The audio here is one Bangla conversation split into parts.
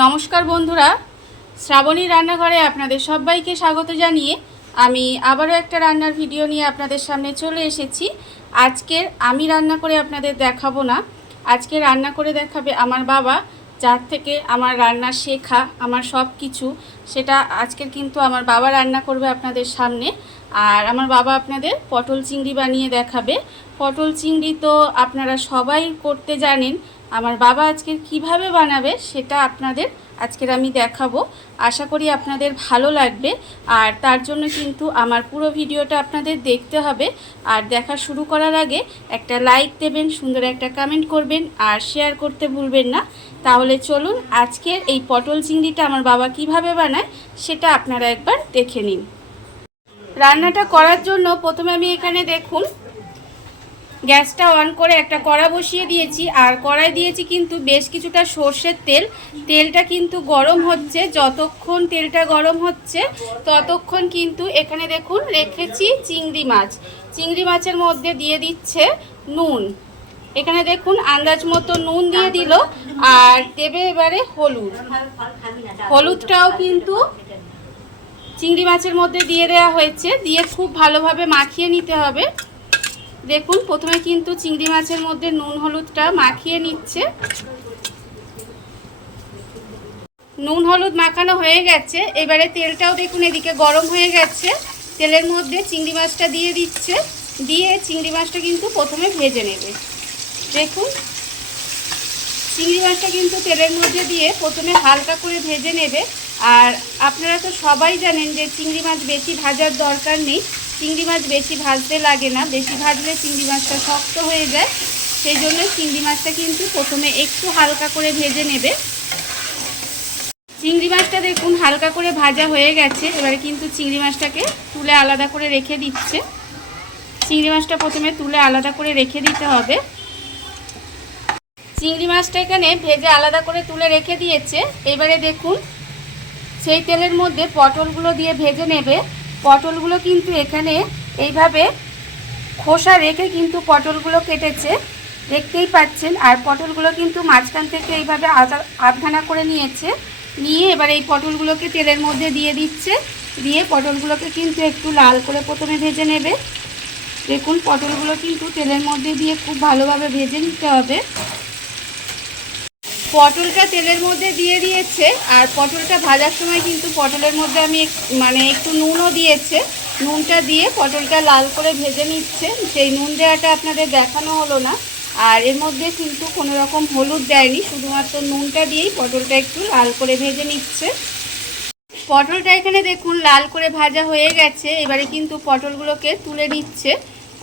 নমস্কার বন্ধুরা, শ্রাবণী রান্নাঘরে আপনাদের সবাইকে স্বাগত জানিয়ে আমি আবারও একটা রান্নার ভিডিও নিয়ে আপনাদের সামনে চলে এসেছি। আজকের আমি রান্না করে আপনাদের দেখাবো না, আজকে রান্না করে দেখাবে আমার বাবা, যার থেকে আমার রান্না শেখা, আমার সব কিছু সেটা আজকের কিন্তু আমার বাবা রান্না করবে আপনাদের সামনে। আর আমার বাবা আপনাদের পটল চিংড়ি বানিয়ে দেখাবে। পটল চিংড়ি তো আপনারা সবাই করতে জানেন, আমার বাবা আজকে কিভাবে বানাবে সেটা আপনাদের আজকের আমি দেখাবো। আশা করি আপনাদের ভালো লাগবে, আর তার জন্য কিন্তু আমার পুরো ভিডিওটা আপনাদের দেখতে হবে। আর দেখা শুরু করার আগে একটা লাইক দেবেন, সুন্দর একটা কমেন্ট করবেন, আর শেয়ার করতে ভুলবেন না। তাহলে চলুন আজকের এই পটল চিংড়িটা আমার বাবা কিভাবে বানায় সেটা আপনারা একবার দেখে নিন। রান্নাটা করার জন্য প্রথমে আমি এখানে দেখুন গ্যাসটা অন করে একটা কড়া বসিয়ে দিয়েছি, আর কড়াই দিয়েছি কিন্তু বেশ কিছুটা সর্ষের তেল। তেলটা কিন্তু গরম হচ্ছে, যতক্ষণ তেলটা গরম হচ্ছে ততক্ষণ কিন্তু এখানে দেখুন রেখেছি চিংড়ি মাছ। চিংড়ি মাছের মধ্যে দিয়ে দিচ্ছে নুন, এখানে দেখুন আন্দাজ মতো নুন দিয়ে দিল, আর দেবে এবারে হলুদ। হলুদটাও কিন্তু চিংড়ি মাছের মধ্যে দিয়ে দেওয়া হয়েছে, দিয়ে খুব ভালোভাবে মাখিয়ে নিতে হবে। দেখুন প্রথমে কিন্তু চিংড়ি মাছের মধ্যে নুন হলুদটা মাখিয়ে নিচ্ছে। নুন হলুদ মাখানো হয়ে গেছে, এবারে তেলটাও দেখুন এদিকে গরম হয়ে গেছে। তেলের মধ্যে চিংড়ি মাছটা দিয়ে দিচ্ছে, দিয়ে চিংড়ি মাছটা কিন্তু প্রথমে ভেজে নেবে। দেখুন চিংড়ি মাছটা কিন্তু তেলের মধ্যে দিয়ে প্রথমে হালকা করে ভেজে নেবে। আর আপনারা তো সবাই জানেন যে চিংড়ি মাছ বেশি ভাজার দরকার নেই, চিংড়ি মাছ বেশি ভাজতে লাগে না, বেশি ভাজলে চিংড়ি মাছটা শক্ত হয়ে যায়। সেই জন্য চিংড়ি মাছটা কিন্তু প্রথমে একটু হালকা করে ভেজে নেবে। চিংড়ি মাছটা দেখুন হালকা করে ভাজা হয়ে গেছে, এবারে কিন্তু চিংড়ি মাছটাকে তুলে আলাদা করে রেখে দিচ্ছে। চিংড়ি মাছটা প্রথমে তুলে আলাদা করে রেখে দিতে হবে। চিংড়ি মাছটা এখানে ভেজে আলাদা করে তুলে রেখে দিয়েছে। এবারে দেখুন সেই তেলের মধ্যে পটলগুলো দিয়ে ভেজে নেবে। পটলগুলো কিন্তু এখানে এইভাবে খোসা রেখে কিন্তু পটলগুলো কেটেছে, দেখতেই পাচ্ছেন। আর পটলগুলো কিন্তু মাঝখান থেকে এইভাবে আধখানা করে নিয়েছে, নিয়ে এবার এই পটলগুলোকে তেলের মধ্যে দিয়ে দিচ্ছে, দিয়ে পটলগুলোকে কিন্তু একটু লাল করে প্রথমে ভেজে নেবে। দেখুন পটলগুলো কিন্তু তেলের মধ্যে দিয়ে খুব ভালোভাবে ভেজে নিতে হবে। পটলটা তেলের মধ্যে দিয়ে দিয়েছে, আর পটলটা ভাজার সময় কিন্তু পটলের মধ্যে আমি একটু নুনও দিয়েছে। নুনটা দিয়ে পটলটা লাল করে ভেজে নিচ্ছে, সেই নুন দেওয়াটা আপনাদের দেখানো হলো না। আর এর মধ্যে কিন্তু কোনো রকম হলুদ দেয়নি, শুধুমাত্র নুনটা দিয়েই পটলটা একটু লাল করে ভেজে নিচ্ছে। পটলটা এখানে দেখুন লাল করে ভাজা হয়ে গেছে, এবারে কিন্তু পটলগুলোকে তুলে নিচ্ছে।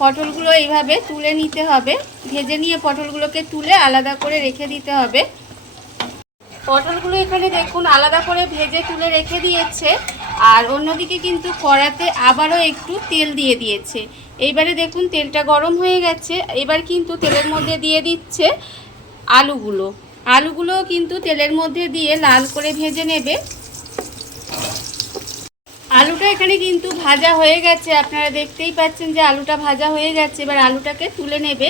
পটলগুলো এইভাবে তুলে নিতে হবে, ভেজে নিয়ে পটলগুলোকে তুলে আলাদা করে রেখে দিতে হবে। পটলগুলো এখানে দেখুন আলাদা করে ভেজে তুলে রেখে দিয়েছে, আর অন্যদিকে কিন্তু কড়াতে আবারও একটু তেল দিয়ে দিয়েছে। এইবারে দেখুন তেলটা গরম হয়ে গেছে, এবার কিন্তু তেলের মধ্যে দিয়ে দিচ্ছে আলুগুলো কিন্তু তেলের মধ্যে দিয়ে লাল করে ভেজে নেবে। আলুটা এখানে কিন্তু ভাজা হয়ে গেছে, আপনারা দেখতেই পাচ্ছেন যে আলুটা ভাজা হয়ে গেছে। এবার আলুটাকে তুলে নেবে।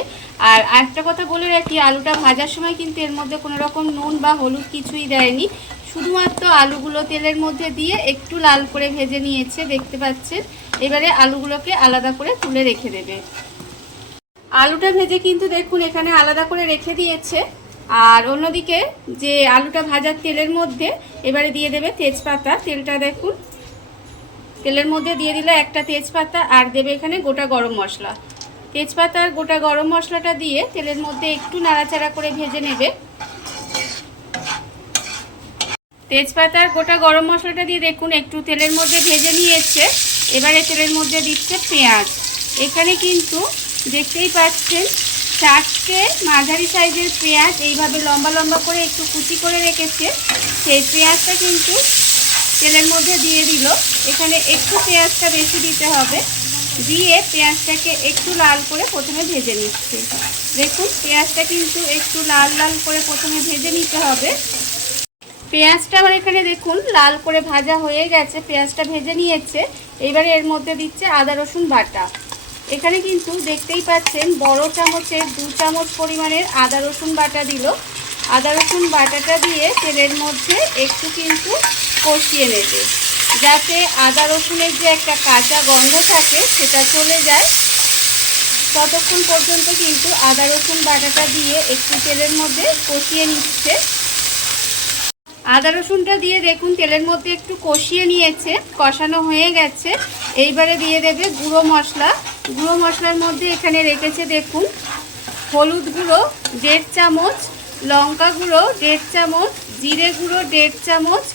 আর একটা কথা বলে রাখি, আলুটা ভাজার সময় কিন্তু এর মধ্যে কোনো রকম নুন বা হলুদ কিছুই দেয়নি, শুধুমাত্র আলুগুলো তেলের মধ্যে দিয়ে একটু লাল করে ভেজে নিয়েছে, দেখতে পাচ্ছেন। এবারে আলুগুলোকে আলাদা করে তুলে রেখে দেবে। আলুটা ভেজে কিন্তু দেখুন এখানে আলাদা করে রেখে দিয়েছে। আর অন্যদিকে যে আলুটা ভাজার তেলের মধ্যে এবারে দিয়ে দেবে তেজপাতা। তেলটা দেখুন তেলের মধ্যে দিয়ে দিলে একটা তেজপাতা, আর দেবে এখানে গোটা গরম মশলা। তেজপাতা আর গোটা গরম মশলাটা দিয়ে তেলের মধ্যে একটু নাড়াচাড়া করে ভেজে নেবে। তেজপাতা আর গোটা গরম মশলাটা দিয়ে দেখুন একটু তেলের মধ্যে ভেজে নিয়েছে। এবারে তেলের মধ্যে দিচ্ছে পেঁয়াজ। এখানে কিন্তু দেখতেই পাচ্ছেন 4টে মাঝারি সাইজের পেঁয়াজ এইভাবে লম্বা লম্বা করে একটু কুচি করে রেখেছে, সেই পেঁয়াজটা কিন্তু তেলের মধ্যে দিয়ে দিল। এখানে একটু পেঁয়াজটা বেশি দিতে হবে, দিয়ে পেঁয়াজটাকে একটু লাল করে প্রথমে ভেজে নিচ্ছে। দেখুন পেঁয়াজটা কিন্তু একটু লাল লাল করে প্রথমে ভেজে নিতে হবে। পেঁয়াজটা আবার এখানে দেখুন লাল করে ভাজা হয়ে গেছে, পেঁয়াজটা ভেজে নিয়েছে। এবারে এর মধ্যে দিচ্ছে আদা রসুন বাটা। এখানে কিন্তু দেখতেই পাচ্ছেন বড় চামচের 2 চামচ পরিমাণের আদা রসুন বাটা দিল। আদা রসুন বাটাটা দিয়ে তেলের মধ্যে একটু কিন্তু কষিয়ে নেবে, যাতে আদা রসুনের যে একটা কাঁচা গন্ধ থাকে সেটা চলে যায়। ততক্ষণ পর্যন্ত কিন্তু আদা রসুন বাটাটা দিয়ে একটু তেলের মধ্যে কষিয়ে নিচ্ছে। আদা রসুনটা দিয়ে দেখুন তেলের মধ্যে একটু কষিয়ে নিয়েছে, কষানো হয়ে গেছে। এইবারে দিয়ে দেবে গুঁড়ো মশলা। গুঁড়ো মশলার মধ্যে এখানে রেখেছে দেখুন হলুদ গুঁড়ো 1.5 চামচ, লঙ্কা গুঁড়ো 1.5 চামচ, জিরে গুঁড়ো 1.5 চামচ,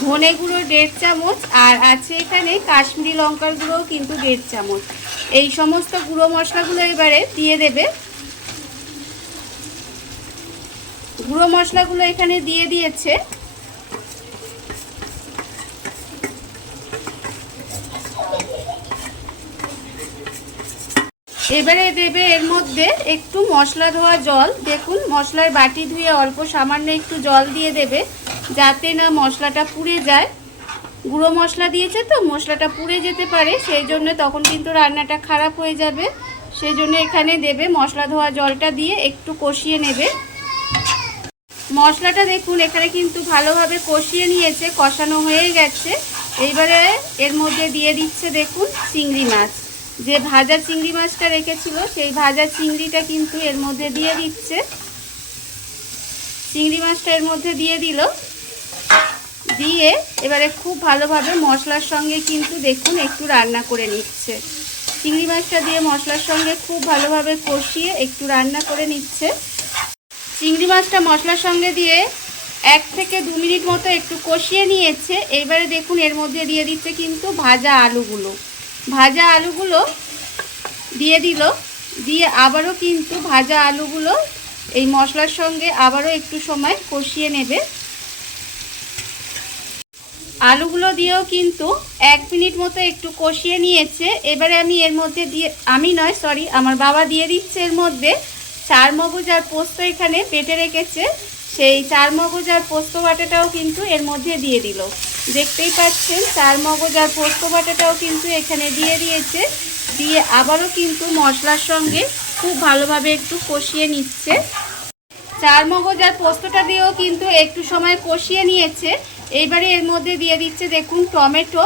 ধনে গুঁড়ো 1.5 চামচ, আর আছে এখানে কাশ্মীরি লঙ্কার গুঁড়ো কিন্তু 1.5 চামচ। এই সমস্ত গুঁড়ো মশলাগুলো এবারে দিয়ে দেবে। গুঁড়ো মশলাগুলো এখানে দিয়ে দিয়েছে। এবারে দেবে এর মধ্যে একটু মশলা ধোয়া জল। দেখুন মশলার বাটি ধুয়ে অল্প সামান্য একটু জল দিয়ে দেবে, যাতে না মশলাটা পুড়ে যায়। গুঁড়ো মশলা দিয়েছে তো মশলাটা পুড়ে যেতে পারে, সেই জন্য তখন কিন্তু রান্নাটা খারাপ হয়ে যাবে। সেই জন্য এখানে দেবে মশলা ধোয়া জলটা দিয়ে একটু কষিয়ে নেবে। মশলাটা দেখুন এখানে কিন্তু ভালোভাবে কষিয়ে নিয়েছে, কষানো হয়ে গেছে। এইবারে এর মধ্যে দিয়ে দিচ্ছে দেখুন চিংড়ি মাছ। যে ভাজা চিংড়ি মাছটা রেখেছিল সেই ভাজা চিংড়িটা কিন্তু এর মধ্যে দিয়ে দিচ্ছে। চিংড়ি মাছটা এর মধ্যে দিয়ে দিল, দিয়ে এবারে খুব ভালোভাবে মশলার সঙ্গে কিন্তু দেখুন একটু রান্না করে নিচ্ছে। চিংড়ি মাছটা দিয়ে মশলার সঙ্গে খুব ভালোভাবে কষিয়ে একটু রান্না করে নিচ্ছে। চিংড়ি মাছটা মশলার সঙ্গে দিয়ে 1 থেকে 2 মিনিট মতো একটু কষিয়ে নিয়েছে। এবারে দেখুন এর মধ্যে দিয়ে দিচ্ছে কিন্তু ভাজা আলুগুলো। ভাজা আলুগুলো দিয়ে দিল, দিয়ে আবারও কিন্তু ভাজা আলুগুলো এই মশলার সঙ্গে আবারও একটু সময় কষিয়ে নেবে। আলুগুলো দিয়েও কিন্তু 1 মিনিট মতো একটু কষিয়ে নিয়েছে। এবারে আমি এর মধ্যে আমার বাবা দিয়ে দিচ্ছে এর মধ্যে 4 মগজ আর পোস্ত এখানে বেটে রেখেছে। সেই 4 মগজ আর পোস্ত বাটাটাও কিন্তু এর মধ্যে দিয়ে দিল। দেখতেই পাচ্ছেন 4 মগজ আর পোস্ত বাটাটাও কিন্তু এখানে দিয়ে দিয়েছে। দিয়ে আবারও কিন্তু মশলার সঙ্গে খুব ভালোভাবে একটু কষিয়ে নিচ্ছে। 4 মগজ আর পোস্তটা দিয়েও কিন্তু একটু সময় কষিয়ে নিয়েছে। এইবারে এর মধ্যে দিয়ে দিচ্ছে দেখুন টমেটো।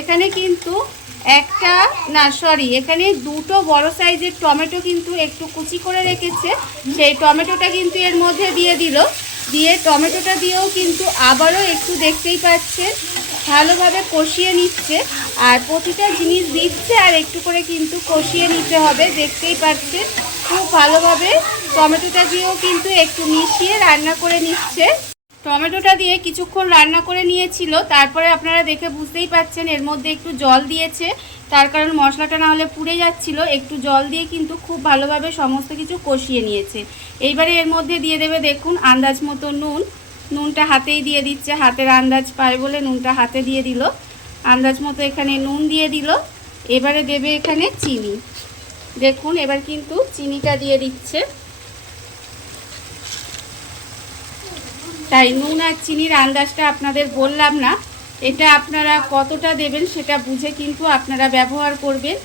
এখানে কিন্তু এখানে 2টো বড় সাইজের টমেটো কিন্তু একটু কুচি করে রেখেছে, সেই টমেটোটা কিন্তু এর মধ্যে দিয়ে দিল। দিয়ে টমেটোটা দিয়েও কিন্তু আবারও একটু দেখতেই পাচ্ছেন ভালোভাবে কষিয়ে নিচ্ছে। আর প্রতিটা জিনিস দিচ্ছে আর একটু করে কিন্তু কষিয়ে নিতে হবে। দেখতেই পাচ্ছেন খুব ভালোভাবে টমেটোটা দিয়েও কিন্তু একটু মিশিয়ে রান্না করে নিচ্ছে। টমেটোটা দিয়ে কিছুক্ষণ রান্না করে নিয়েছিল, তারপরে আপনারা দেখে বুঝতেই পাচ্ছেন এর মধ্যে একটু জল দিয়েছে, তার কারণ মশলাটা না হলে পুড়ে যাচ্ছিল। একটু জল দিয়ে কিন্তু খুব ভালোভাবে সমস্ত কিছু কষিয়ে নিয়েছে। এইবারে এর মধ্যে দিয়ে দেবে দেখুন আন্দাজ মতো নুন। নুনটা হাতেই দিয়ে দিচ্ছে, হাতের আন্দাজ পায় বলে নুনটা হাতে দিয়ে দিল। আন্দাজ মতো এখানে নুন দিয়ে দিল। এবারে দেবে এখানে চিনি। দেখুন এবার কিন্তু চিনিটা দিয়ে দিচ্ছে। তাই নুন আর চিনির আন্দাজটা আপনাদের বললাম না, এটা আপনারা কতটা দেবেন সেটা বুঝে কিন্তু আপনারা ব্যবহার করবেন।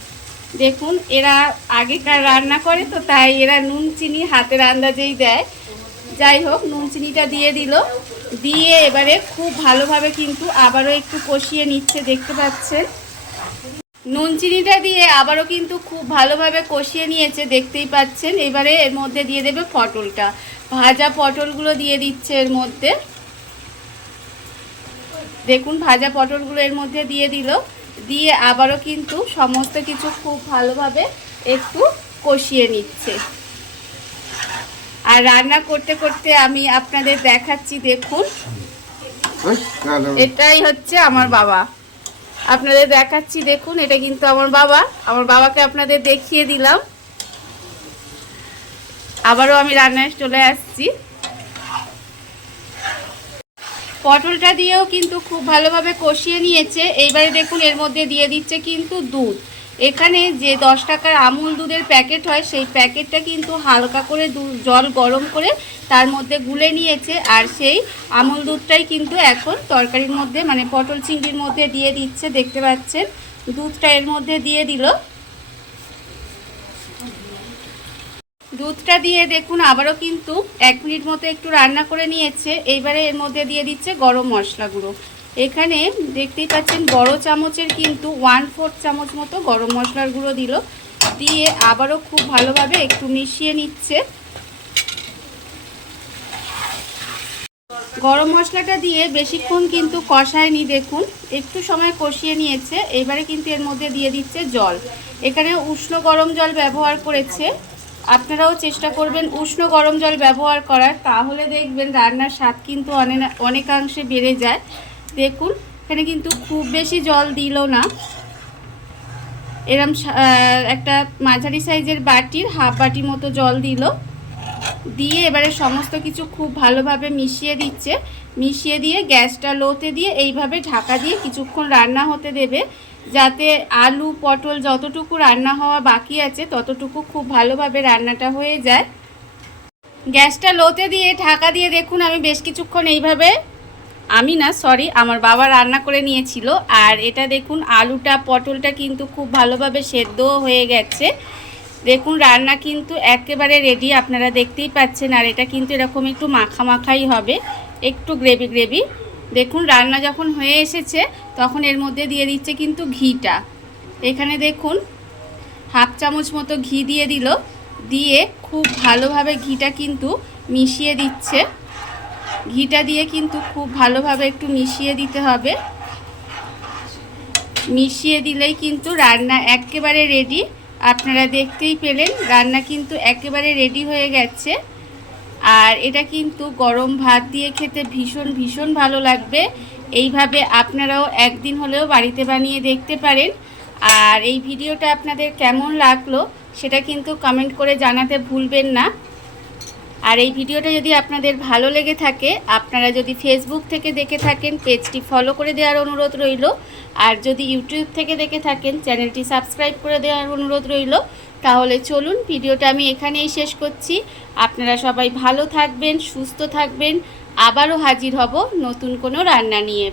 দেখুন এরা আগেকার রান্না করে তো তাই এরা নুন চিনি হাতের আন্দাজেই দেয়। যাই হোক নুন চিনিটা দিয়ে দিল, দিয়ে এবারে খুব ভালোভাবে কিন্তু আবারও একটু কষিয়ে নিচ্ছে। দেখতে পাচ্ছেন নুন চিনিটা দিয়ে আবারও কিন্তু খুব ভালোভাবে কষিয়ে নিয়েছে, দেখতেই পাচ্ছেন। এবারে এর মধ্যে দিয়ে দেবে পটলটা। ভাজা পটলগুলো দিয়ে দিচ্ছে এর মধ্যে। দেখুন ভাজা পটলগুলো এর মধ্যে দিয়ে দিল, দিয়ে আবারও কিন্তু সমস্ত কিছু খুব ভালোভাবে একটু কষিয়ে নিচ্ছে। আর রান্না করতে করতে আমি আপনাদের দেখাচ্ছি। দেখুন এটাই হচ্ছে আমার বাবা, আপনাদের দেখাচ্ছি। দেখুন এটা কিন্তু আমার বাবা। আমার বাবাকে আপনাদের দেখিয়ে দিলাম। আবারও আমি রান্নায় চলে আসছি। পটলটা দিয়েও কিন্তু খুব ভালোভাবে কষিয়ে নিয়েছে। এইবারে দেখুন এর মধ্যে দিয়ে দিচ্ছে কিন্তু দুধ। এখানে যে 10 টাকার আমুল দুধের প্যাকেট হয় সেই প্যাকেটটা কিন্তু হালকা করে জল গরম করে তার মধ্যে গুলে নিয়েছে। আর সেই আমুল দুধটাই কিন্তু এখন তরকারির মধ্যে মানে পটল চিংড়ির মধ্যে দিয়ে দিচ্ছে। দেখতে পাচ্ছেন দুধটা এর মধ্যে দিয়ে দিল। দুধটা দিয়ে দেখুন আবারও কিন্তু 1 মিনিট মতো একটু রান্না করে নিয়েছে। এইবারে এর মধ্যে দিয়ে দিচ্ছে গরম মশলা গুঁড়ো। এখানে দেখতেই পাচ্ছেন বড় চামচের কিন্তু 1/4 চামচ মতো গরম মশলার গুঁড়ো দিল। দিয়ে আবারও খুব ভালোভাবে একটু মিশিয়ে নিচ্ছে। গরম মশলাটা দিয়ে বেশিক্ষণ কিন্তু কষায়নি, দেখুন একটু সময় কষিয়ে নিয়েছে। এবারে কিন্তু এর মধ্যে দিয়ে দিচ্ছে জল। এখানে উষ্ণ গরম জল ব্যবহার করেছে, আপনারাও চেষ্টা করবেন উষ্ণ গরম জল ব্যবহার করার, তাহলে দেখবেন রান্নার স্বাদ কিন্তু অনেকাংশে বেড়ে যায়। দেখুন এখানে কিন্তু খুব বেশি জল দিল না, এরম একটা মাঝারি সাইজের বাটির হাফ বাটি মতো জল দিল। দিয়ে এবারে সমস্ত কিছু খুব ভালোভাবে মিশিয়ে দিচ্ছে। মিশিয়ে দিয়ে গ্যাসটা লোতে দিয়ে এইভাবে ঢাকা দিয়ে কিছুক্ষণ রান্না হতে দেবে, যাতে আলু পটল যতটুকু রান্না হওয়া বাকি আছে ততটুকু খুব ভালোভাবে রান্নাটা হয়ে যায়। গ্যাসটা লোতে দিয়ে ঢাকা দিয়ে দেখুন আমি বেশ কিছুক্ষণ এইভাবে, আমার বাবা রান্না করে নিয়েছিল। আর এটা দেখুন আলুটা পটলটা কিন্তু খুব ভালোভাবে সেদ্ধ হয়ে গেছে। দেখুন রান্না কিন্তু একেবারে রেডি, আপনারা দেখতেই পাচ্ছেন। আর এটা কিন্তু এরকম একটু মাখা মাখাই হবে, একটু গ্রেভি গ্রেভি। দেখুন রান্না যখন হয়ে এসেছে তখন এর মধ্যে দিয়ে দিচ্ছে কিন্তু ঘিটা। এখানে দেখুন হাফ চামচ মতো ঘি দিয়ে দিল। দিয়ে খুব ভালোভাবে ঘিটা কিন্তু মিশিয়ে দিচ্ছে। ঘিটা দিয়ে কিন্তু খুব ভালোভাবে একটু মিশিয়ে দিতে হবে। মিশিয়ে দিলেই কিন্তু রান্না একেবারে রেডি। আপনারা দেখতেই পেলেন রান্না কিন্তু একেবারে রেডি হয়ে গেছে। আর এটা কিন্তু গরম ভাত দিয়ে খেতে ভীষণ ভীষণ ভালো লাগবে। এইভাবে আপনারাও একদিন হলেও বাড়িতে বানিয়ে দেখতে পারেন। আর এই ভিডিওটা আপনাদের কেমন লাগলো সেটা কিন্তু কমেন্ট করে জানাতে ভুলবেন না। আর এই ভিডিওটা যদি আপনাদের ভালো লেগে থাকে, আপনারা যদি ফেসবুক থেকে দেখে থাকেন পেজটি ফলো করে দেওয়ার অনুরোধ রইল। আর যদি ইউটিউব থেকে দেখে থাকেন চ্যানেলটি সাবস্ক্রাইব করে দেওয়ার অনুরোধ রইল। তাহলে চলুন ভিডিওটা আমি এখানেই শেষ করছি। আপনারা সবাই ভালো থাকবেন, সুস্থ থাকবেন। আবারও হাজির হব নতুন কোনো রান্না নিয়ে।